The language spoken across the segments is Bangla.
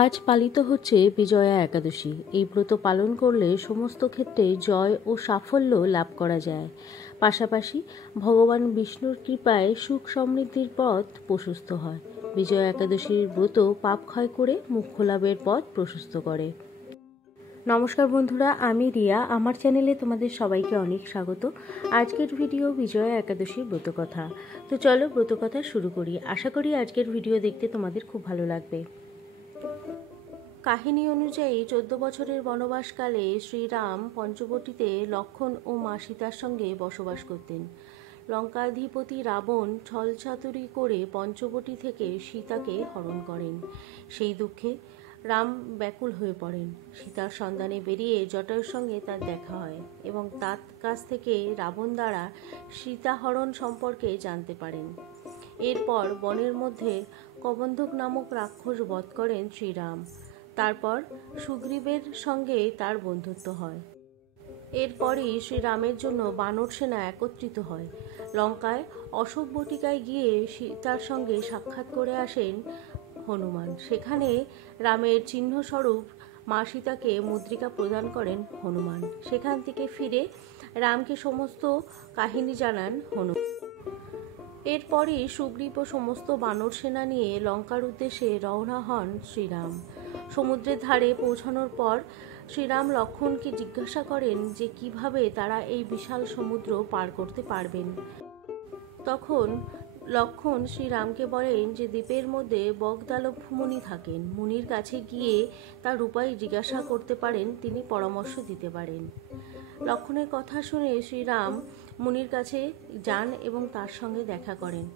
আজ পালিত হচ্ছে বিজয়া একাদশী। এই ব্রত পালন করলে সমস্ত ক্ষেত্রে জয় ও সাফল্য লাভ করা যায়। পাশাপাশি ভগবান বিষ্ণুর কৃপায় সুখ সমৃদ্ধির পথ প্রশস্ত হয়। বিজয়া একাদশীর ব্রত পাপ ক্ষয় করে মোক্ষ লাভের পথ প্রশস্ত করে। নমস্কার বন্ধুরা, আমি রিয়া। আমার চ্যানেলে তোমাদের সবাইকে অনেক স্বাগত। আজকের ভিডিও বিজয়া একাদশীর ব্রতকথা। তো চলো ব্রতকথা শুরু করি। আশা করি আজকের ভিডিও দেখতে তোমাদের খুব ভালো লাগবে। কাহিনী অনুযায়ী 14 বছরের বনবাসকালে শ্রীরাম পঞ্চবটিতে লক্ষ্মণ ও মা সীতার সঙ্গে বসবাস করতেন। লঙ্কাধিপতি রাবণ ছলচাতুরি করে পঞ্চবটি থেকে সীতাকে হরণ করেন। সেই দুঃখে রাম ব্যাকুল হয়ে পড়েন। সীতার সন্ধানে বেরিয়ে জটায়ুর সঙ্গে তার দেখা হয় এবং তার কাছ থেকে রাবণ দ্বারা সীতাহরণ সম্পর্কে জানতে পারেন। এরপর বনের মধ্যে কবন্ধক নামক রাক্ষস বধ করেন শ্রীরাম। তারপর সুগ্রীবের সঙ্গে তার বন্ধুত্ব হয়। এরপরই শ্রীরামের জন্য বানর সেনা একত্রিত হয়। লঙ্কায় অশোক বটিকায় গিয়ে সীতার সঙ্গে সাক্ষাৎ করে আসেন হনুমান। সেখানে রামের চিহ্নস্বরূপ মা সীতাকে মুদ্রিকা প্রদান করেন হনুমান। সেখান থেকে ফিরে রামকে সমস্ত কাহিনী জানান হনুমান। এরপরই সুগ্রীব ও সমস্ত বানর সেনা নিয়ে লঙ্কার উদ্দেশ্যে রওনা হন শ্রীরাম। সমুদ্রের ধারে পৌঁছানোর পর শ্রীরাম লক্ষ্মণকে জিজ্ঞাসা করেন যে কিভাবে তারা এই বিশাল সমুদ্র পার করতে পারবেন। তখন লক্ষ্মণ শ্রীরামকে বলেন যে দ্বীপের মধ্যে বগদালভ মুনি থাকেন। মুনির কাছে গিয়ে তার উপায় জিজ্ঞাসা করতে পারেন, তিনি পরামর্শ দিতে পারেন। লক্ষ্মণের কথা শুনে শ্রীরাম মুনির কাছে যান এবং তার সঙ্গে দেখা করেন।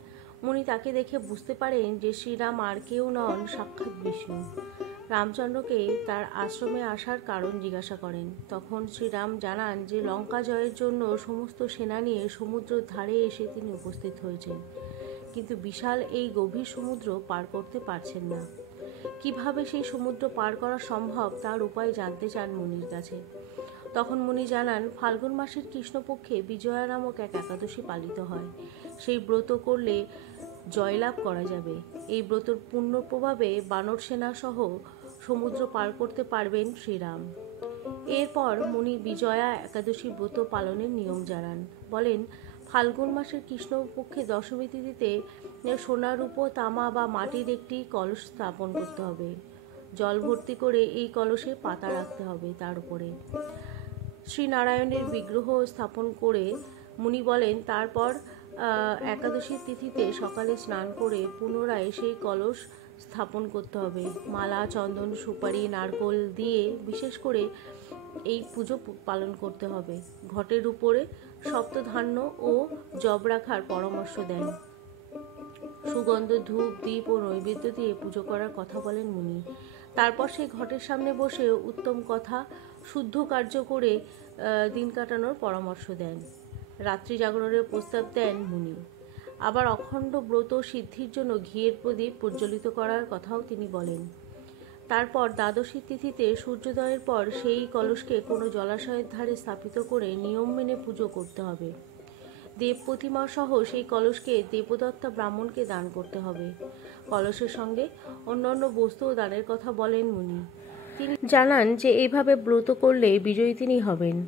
মুনি তাকে দেখে বুঝতে পারেন যে শ্রীরাম আর কেউ নন, সাক্ষাৎ বিষ্ণু। রামচন্দ্রকে তার আশ্রমে আসার কারণ জিজ্ঞাসা করেন। তখন শ্রীরাম জানান যে লঙ্কা জয়ের জন্য সমস্ত সেনা নিয়ে সমুদ্রের ধারে এসে তিনি উপস্থিত হয়েছেন, কিন্তু বিশাল এই গভীর সমুদ্র পার করতে পারছেন না। কিভাবে সেই সমুদ্র পার করা সম্ভব তার উপায় জানতে চান মুনির কাছে। তখন মুনি জানান, ফাল্গুন মাসের কৃষ্ণপক্ষে বিজয়া নামক এক একাদশী পালিত হয়। সেই ব্রত করলে জয়লাভ করা যাবে। এই ব্রতর পূর্ণ প্রভাবে বানর সেনা সহ সমুদ্র পার করতে পারবেন শ্রীরাম। এরপর মুনি বিজয়া একাদশী ব্রত পালনের নিয়ম জানান। বলেন, ফাল্গুন মাসের কৃষ্ণপক্ষে দশমী তিথিতে সোনা, রূপো, তামা বা মাটির একটি কলস স্থাপন করতে হবে। জল ভর্তি করে এই কলসে পাতা রাখতে হবে। তার উপরে শ্রীনারায়ণের বিগ্রহ স্থাপন করে মুনি বলেন, তারপর একাদশীর তিথিতে সকালে স্নান করে পুনরায় সেই কলস স্থাপন করতে হবে। মালা, চন্দন, সুপারি, নারকোল দিয়ে বিশেষ করে এই পুজো পালন করতে হবে। ঘটের উপরে সপ্তধান্য ও জব রাখার পরামর্শ দেন। সুগন্ধ, ধূপ, দীপ ও নৈবেদ্য দিয়ে পুজো করার কথা বলেন মুনি। তারপর সেই ঘটের সামনে বসে উত্তম কথা, শুদ্ধ কার্য করে দিন কাটানোর পরামর্শ দেন। রাত্রি জাগরণের প্রস্তাব দেন মুনি। আবার অখণ্ড ব্রত সিদ্ধির জন্য ঘিয়ের প্রদীপ প্রজ্বলিত করার কথাও তিনি বলেন। তারপর দ্বাদশী তিথিতে সূর্যোদয়ের পর সেই কলসকে কোনো জলাশয়ের ধারে স্থাপিত করে নিয়ম মেনে পুজো করতে হবে। দেব প্রতিমা সহ সেই কলসকে দেবদত্তা ব্রাহ্মণকে দান করতে হবে। কলসের সঙ্গে অন্যান্য বস্তুও দানের কথা বলেন মুনি। তিনি জানান যে এইভাবে ব্রত করলে বিজয়ী তিনি হবেন।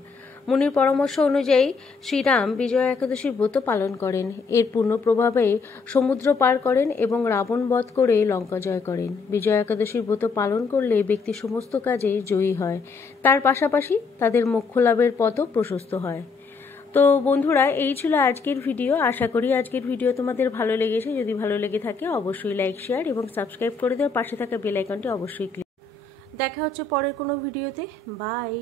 মুনির পরামর্শ অনুযায়ী শ্রীরাম বিজয়া একাদশীর ব্রত পালন করেন। এর পূর্ণ প্রভাবে সমুদ্র পার করেন এবং রাবণ বধ করে লঙ্কা জয় করেন। বিজয়া একাদশীর ব্রত পালন করলে ব্যক্তি সমস্ত কাজে জয়ী হয়। তার পাশাপাশি তাদের মোক্ষ লাভের পথও প্রশস্ত হয়। তো বন্ধুরা, এই ছিল আজকের ভিডিও। আশা করি আজকের ভিডিও তোমাদের ভালো লেগেছে। যদি ভালো লেগে থাকে অবশ্যই লাইক, শেয়ার এবং সাবস্ক্রাইব করে দেওয়ার পাশে থাকা বেল আইকনটি অবশ্যই ক্লিক। দেখা হচ্ছে পরের কোনো ভিডিওতে। বাই।